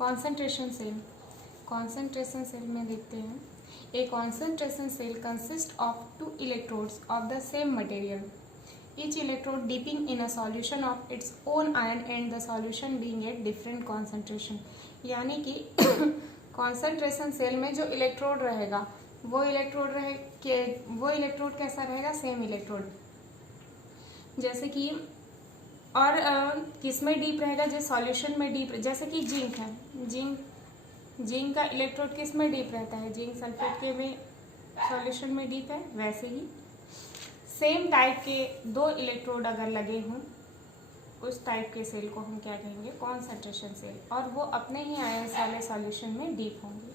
Concentration cell में देखते हैं, a concentration cell consist of 2 electrodes of the same material, each electrode dipping in a solution of its own ion and the solution being at different concentration। यानी कि concentration cell में जो electrode रहेगा वो electrode कैसा रहेगा, same electrode, जैसे कि और किस में डीप रहेगा, जो सॉल्यूशन में डीप, जैसे कि जिंक है, जिंक का इलेक्ट्रोड किस में डीप रहता है, जिंक सल्फेट के में सॉल्यूशन में डीप है। वैसे ही सेम टाइप के 2 इलेक्ट्रोड अगर लगे हों, उस टाइप के सेल को हम क्या कहेंगे, कॉन्सेंट्रेशन सेल, और वो अपने ही आयंस वाले सॉल्यूशन में डीप होंगे।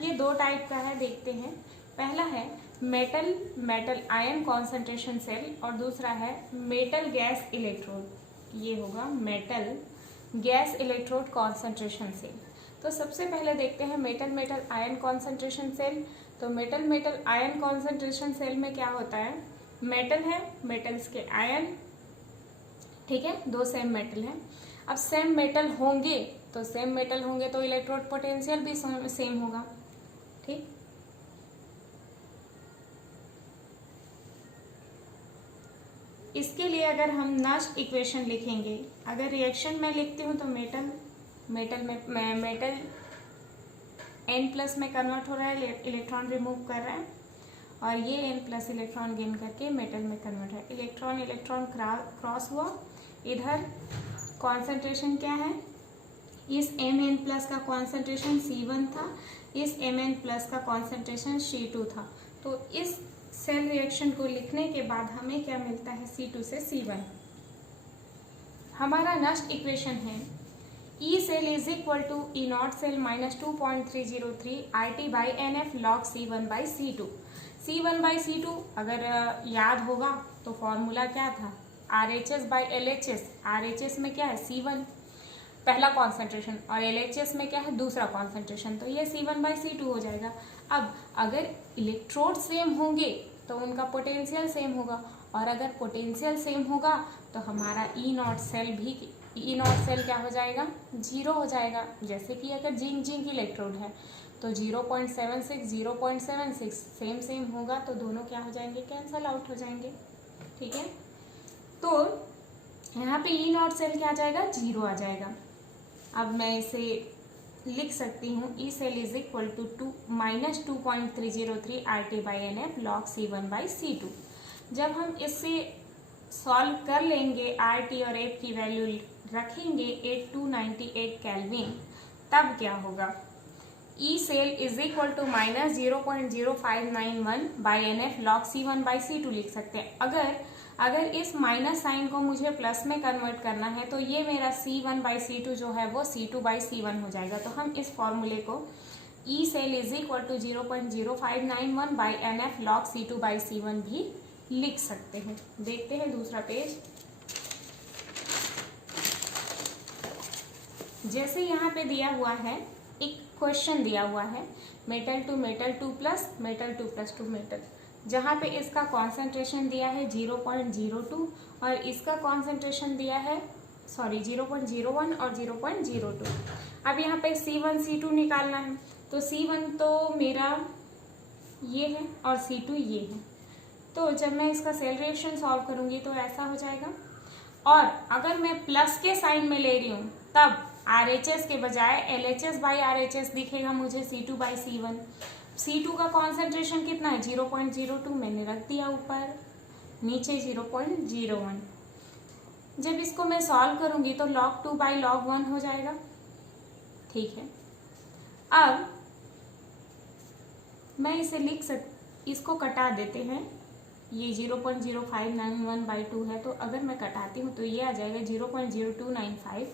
ये 2 टाइप का है, देखते हैं। पहला है मेटल आयन कॉन्सेंट्रेशन सेल और दूसरा है मेटल गैस इलेक्ट्रोड। ये होगा metal gas electrode concentration cell. तो सबसे पहले देखते हैं मेटल आयन कॉन्सेंट्रेशन सेल। तो मेटल आयन कॉन्सेंट्रेशन सेल में क्या होता है, मेटल है, मेटल्स के आयन, ठीक है, 2 सेम मेटल हैं। अब सेम मेटल होंगे तो इलेक्ट्रोड पोटेंशियल भी सेम होगा, ठीक। इसके लिए अगर हम नस्ट इक्वेशन लिखेंगे, अगर रिएक्शन में लिखती हूँ तो मेटल N+ में कन्वर्ट हो रहा है, इलेक्ट्रॉन रिमूव कर रहा है, और ये N+ इलेक्ट्रॉन गेन करके मेटल में कन्वर्ट है। इलेक्ट्रॉन क्रॉस हुआ, इधर कॉन्सेंट्रेशन क्या है, इस Mn+ का कॉन्सेंट्रेशन C1 था, इस Mn+ का कॉन्सेंट्रेशन C2 था। तो इस सेल रिएक्शन को लिखने के बाद हमें क्या मिलता है, C2 से C1। हमारा नेक्स्ट इक्वेशन है E cell is equal to E naught cell -2.303 RT/NF log C1/C2। C1/C2 अगर याद होगा तो फॉर्मूला क्या था, RHS/LHS। RHS में क्या है, C1 पहला कॉन्सेंट्रेशन, और LHS में क्या है, दूसरा कॉन्सेंट्रेशन। तो ये C1/C2 हो जाएगा। अब अगर इलेक्ट्रोड सेम होंगे तो उनका पोटेंशियल सेम होगा, और अगर पोटेंशियल सेम होगा तो हमारा E नॉट सेल क्या हो जाएगा, 0 हो जाएगा। जैसे कि अगर जिंक इलेक्ट्रोड है तो 0.76 सेम होगा, तो दोनों क्या हो जाएंगे, कैंसल आउट हो जाएंगे, ठीक है। तो यहाँ पे E नॉट सेल क्या आ जाएगा, 0 आ जाएगा। अब मैं इसे लिख सकती हूँ, E cell is equal to -2.303 RT/NF log C1/C2। जब हम इससे सॉल्व कर लेंगे, RT और F की वैल्यू रखेंगे 8298 केल्विन, तब क्या होगा, E cell is equal to -0.0591/NF log C1/C2 लिख सकते हैं। अगर इस माइनस साइन को मुझे प्लस में कन्वर्ट करना है तो ये मेरा C1/C2 जो है वो C2/C1 हो जाएगा। तो हम इस फॉर्मूले को E cell is equal to 0.0591/NF log C2/C1 भी लिख सकते हैं। देखते हैं दूसरा पेज। जैसे यहाँ पे दिया हुआ है, एक क्वेश्चन दिया हुआ है, metal to metal 2 plus metal 2 plus 2 metal, जहाँ पे इसका कॉन्सेंट्रेशन दिया है 0.02 और इसका कॉन्सेंट्रेशन दिया है 0.01 और 0.02। अब यहाँ पे C1 C2 निकालना है, तो C1 तो मेरा ये है और C2 ये है। तो जब मैं इसका सेल रिएक्शन सॉल्व करूँगी तो ऐसा हो जाएगा। और अगर मैं प्लस के साइन में ले रही हूँ तब RHS के बजाय LHS/RHS दिखेगा मुझे C2/C1। C2 का कॉन्सेंट्रेशन कितना है, 0.02 मैंने रख दिया ऊपर, नीचे 0.01। जब इसको मैं सॉल्व करूंगी तो log 2/log 1 हो जाएगा, ठीक है। अब मैं इसे इसको कटा देते हैं, ये 0.0591/2 है, तो अगर मैं कटाती हूँ तो ये आ जाएगा 0.0295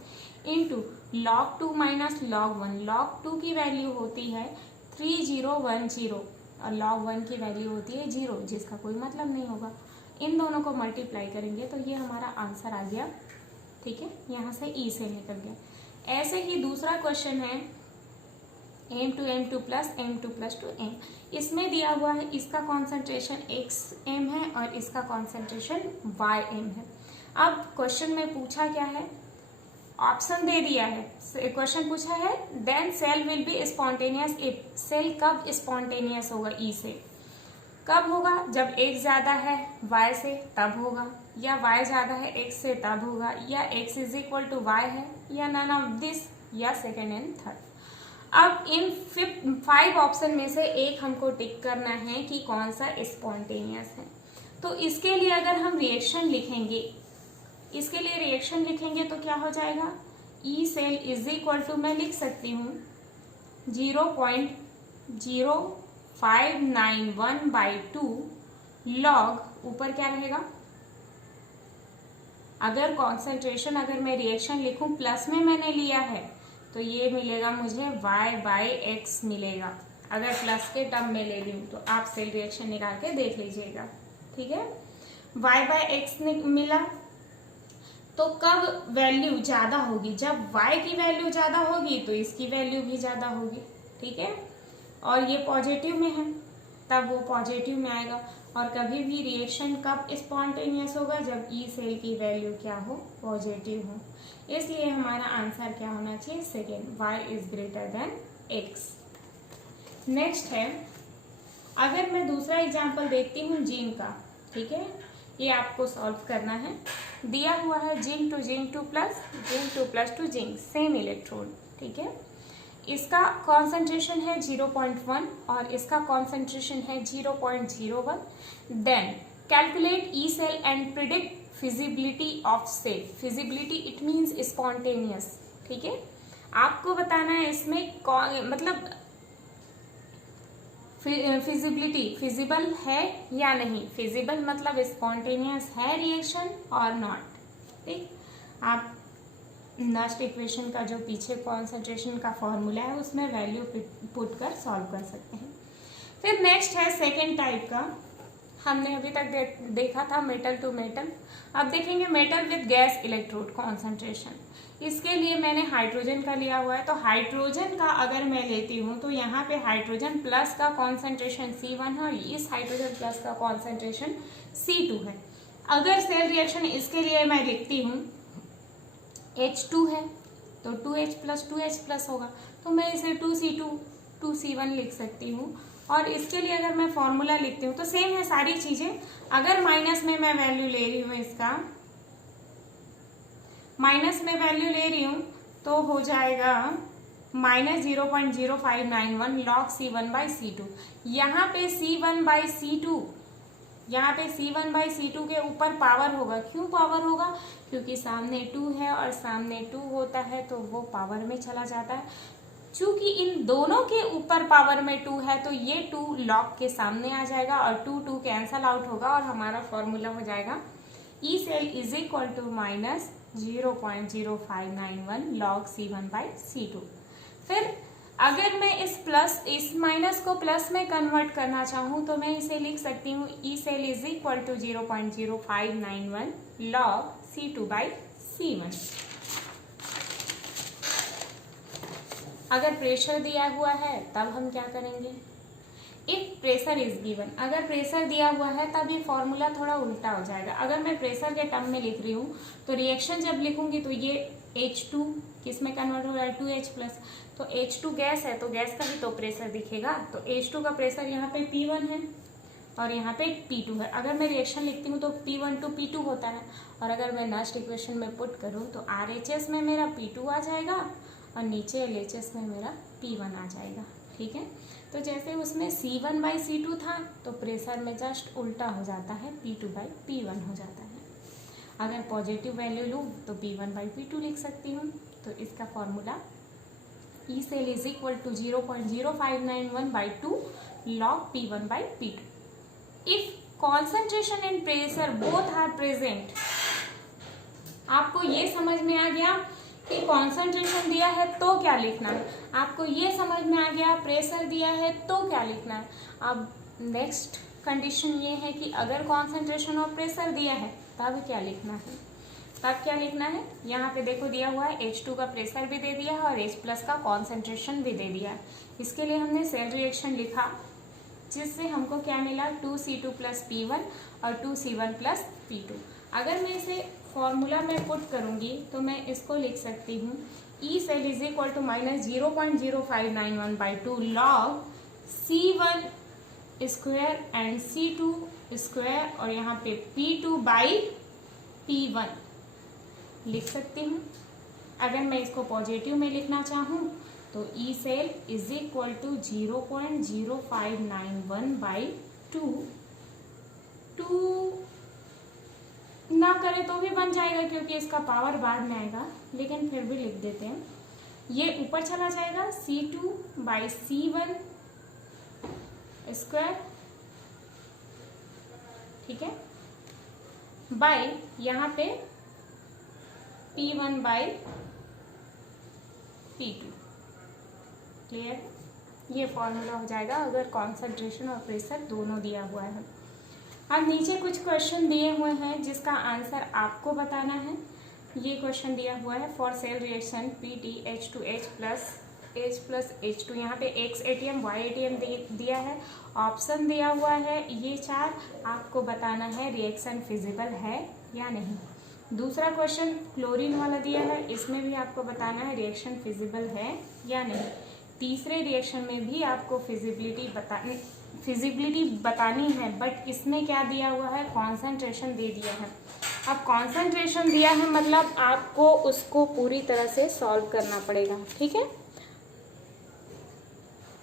into log 2 minus log 1। log 2 की वैल्यू होती है 3010 और log 1 की वैल्यू होती है 0, जिसका कोई मतलब नहीं होगा। इन दोनों को मल्टीप्लाई करेंगे तो ये हमारा आंसर आ गया, ठीक है। यहाँ से E से निकल गया। ऐसे ही दूसरा क्वेश्चन है M2 plus M2 plus 2M। इसमें दिया हुआ है इसका कॉन्सेंट्रेशन XM है और इसका कॉन्सेंट्रेशन YM है। अब क्वेश्चन में पूछा क्या है, ऑप्शन दे दिया है, क्वेश्चन पूछा है then cell will be spontaneous if, cell कब स्पॉन्टेनियस होगा ई से, कब होगा, जब x ज्यादा है y से तब होगा, या y ज्यादा है x से तब होगा, या x is equal to y है, या नन ऑफ दिस, या सेकेंड एंड थर्ड। अब इन 5 ऑप्शन में से एक हमको टिक करना है कि कौन सा स्पॉन्टेनियस है। तो इसके लिए अगर हम रिएक्शन लिखेंगे, इसके लिए रिएक्शन लिखेंगे तो क्या हो जाएगा, E cell is equal to, मैं लिख सकती हूँ 0.0591/2 लॉग, ऊपर क्या रहेगा, अगर कॉन्सेंट्रेशन, अगर मैं रिएक्शन लिखूं प्लस में मैंने लिया है तो ये मिलेगा मुझे y/x मिलेगा, अगर प्लस के टर्म में ले लूँ तो आप सेल रिएक्शन निकाल के देख लीजिएगा, ठीक है। y/x मिला तो कब वैल्यू ज्यादा होगी, जब y की वैल्यू ज्यादा होगी तो इसकी वैल्यू भी ज्यादा होगी, ठीक है, और ये पॉजिटिव में है तब वो पॉजिटिव में आएगा। और कभी भी रिएक्शन कब स्पॉन्टेनियस होगा, जब ई सेल की वैल्यू क्या हो, पॉजिटिव हो, इसलिए हमारा आंसर क्या होना चाहिए, second, y is greater than x। Next है, अगर मैं दूसरा एग्जांपल देखती हूँ जिंक का, ठीक है, ये आपको सॉल्व करना है, दिया हुआ है zinc 2 zinc 2 plus two zinc, same electrode, ठीक है, इसका कॉन्सेंट्रेशन है 0.1 और इसका कॉन्सेंट्रेशन है 0.01। Then calculate E cell and predict feasibility of cell, feasibility it means spontaneous, ठीक है, आपको बताना है इसमें मतलब फिजिबिलिटी, फिजिबल है या नहीं, फिजिबल मतलब स्पॉन्टेनियस है रिएक्शन और नॉट, ठीक। आप नेक्स्ट इक्वेशन का जो पीछे कॉन्सेंट्रेशन का फॉर्मूला है उसमें वैल्यू पुट कर सॉल्व कर सकते हैं। फिर नेक्स्ट है सेकेंड टाइप का, हमने अभी तक देखा था मेटल टू मेटल, अब देखेंगे metal with gas electrode concentration. इसके लिए मैंने हाइड्रोजन का लिया हुआ है, तो हाइड्रोजन का अगर मैं लेती हूँ तो यहाँ पे हाइड्रोजन प्लस का कॉन्सेंट्रेशन C1 है और इस हाइड्रोजन प्लस का कॉन्सेंट्रेशन C2 है। अगर सेल रिएक्शन इसके लिए मैं लिखती हूँ H2 है तो 2H प्लस 2H प्लस होगा, तो मैं इसे 2C2 2C1 लिख सकती हूँ। और इसके लिए अगर मैं फॉर्मूला लिखती हूँ तो सेम है सारी चीजें, अगर माइनस में मैं वैल्यू ले रही हूँ, इसका माइनस में वैल्यू ले रही हूँ तो हो जाएगा -0.0591 log C1/C2। यहाँ पे C1/C2, यहाँ पे C1/C2 के ऊपर पावर होगा, क्यों पावर होगा, क्योंकि सामने 2 है और सामने 2 होता है तो वो पावर में चला जाता है। चूंकि इन दोनों के ऊपर पावर में 2 है तो ये 2 लॉग के सामने आ जाएगा और 2 कैंसल आउट होगा और हमारा फॉर्मूला हो जाएगा E cell is equal to -0.0591 log C1/C2। फिर अगर मैं इस माइनस को प्लस में कन्वर्ट करना चाहूँ तो मैं इसे लिख सकती हूँ E cell is equal to 0.0591 log C2/C1। अगर प्रेशर दिया हुआ है तब हम क्या करेंगे, इफ प्रेशर इज गिवन, अगर प्रेशर दिया हुआ है तब ये फॉर्मूला थोड़ा उल्टा हो जाएगा। अगर मैं प्रेशर के टर्म में लिख रही हूँ तो रिएक्शन जब लिखूंगी तो ये H2 किस में कन्वर्ट हो रहा है 2H प्लस, तो H2 गैस है तो गैस का भी तो प्रेशर दिखेगा, तो H2 का प्रेशर यहाँ पे P1 है और यहाँ पे P2 है। अगर मैं रिएक्शन लिखती हूँ तो P1 to P2 होता है और अगर मैं नेक्स्ट इक्वेशन में पुट करूँ तो RHS में मेरा P2 आ जाएगा और नीचे LHS में मेरा P1 आ जाएगा, ठीक है। तो जैसे उसमें C1/C2 था तो प्रेशर में जस्ट उल्टा हो जाता है, P2/P1 हो जाता है। अगर पॉजिटिव वैल्यू लूँ तो P1/P2 लिख सकती हूँ। तो इसका formula E cell is equal to 0.0591/2 log P1/P2। If concentration and pressure both are present, आपको ये समझ में आ गया कि कॉन्सेंट्रेशन दिया है तो क्या लिखना है, आपको ये समझ में आ गया प्रेशर दिया है तो क्या लिखना है। अब नेक्स्ट कंडीशन ये है कि अगर कॉन्सेंट्रेशन और प्रेशर दिया है तब क्या लिखना है, तब क्या लिखना है। यहाँ पे देखो दिया हुआ है H2 का प्रेशर भी दे दिया है और H प्लस का कॉन्सेंट्रेशन भी दे दिया है। इसके लिए हमने सेल रिएक्शन लिखा जिससे हमको क्या मिला 2C2 प्लस P1 और 2C1 प्लस P2। अगर मैं इसे फॉर्मूला मैं पुट करूंगी तो मैं इसको लिख सकती हूँ E cell is equal to minus 0.0591/2 log C1 square and C2 square और यहाँ पे P2/P1 लिख सकती हूँ। अगर मैं इसको पॉजिटिव में लिखना चाहूँ तो E cell is equal to 0.0591/2 ना करे तो भी बन जाएगा क्योंकि इसका पावर बाद में आएगा, लेकिन फिर भी लिख देते हैं। ये ऊपर चला जाएगा C2/C1 स्क्वायर, ठीक है, बाय यहाँ पे P1/P2। क्लियर? ये फॉर्मूला हो जाएगा अगर कॉन्सेंट्रेशन और प्रेशर दोनों दिया हुआ है। अब नीचे कुछ क्वेश्चन दिए हुए हैं जिसका आंसर आपको बताना है। ये क्वेश्चन दिया हुआ है for sale reaction PTH2H plus H+H2, यहाँ पे X ATM Y ATM दिया है, ऑप्शन दिया हुआ है ये 4, आपको बताना है रिएक्शन फिजिबल है या नहीं। दूसरा क्वेश्चन क्लोरीन वाला दिया है, इसमें भी आपको बताना है रिएक्शन फिजिबल है या नहीं। तीसरे रिएक्शन में भी आपको फिजिबिलिटी बतानी है, बट इसमें क्या दिया हुआ है, कॉन्सेंट्रेशन दे दिया है। अब कॉन्सेंट्रेशन दिया है मतलब आपको उसको पूरी तरह से सॉल्व करना पड़ेगा, ठीक है।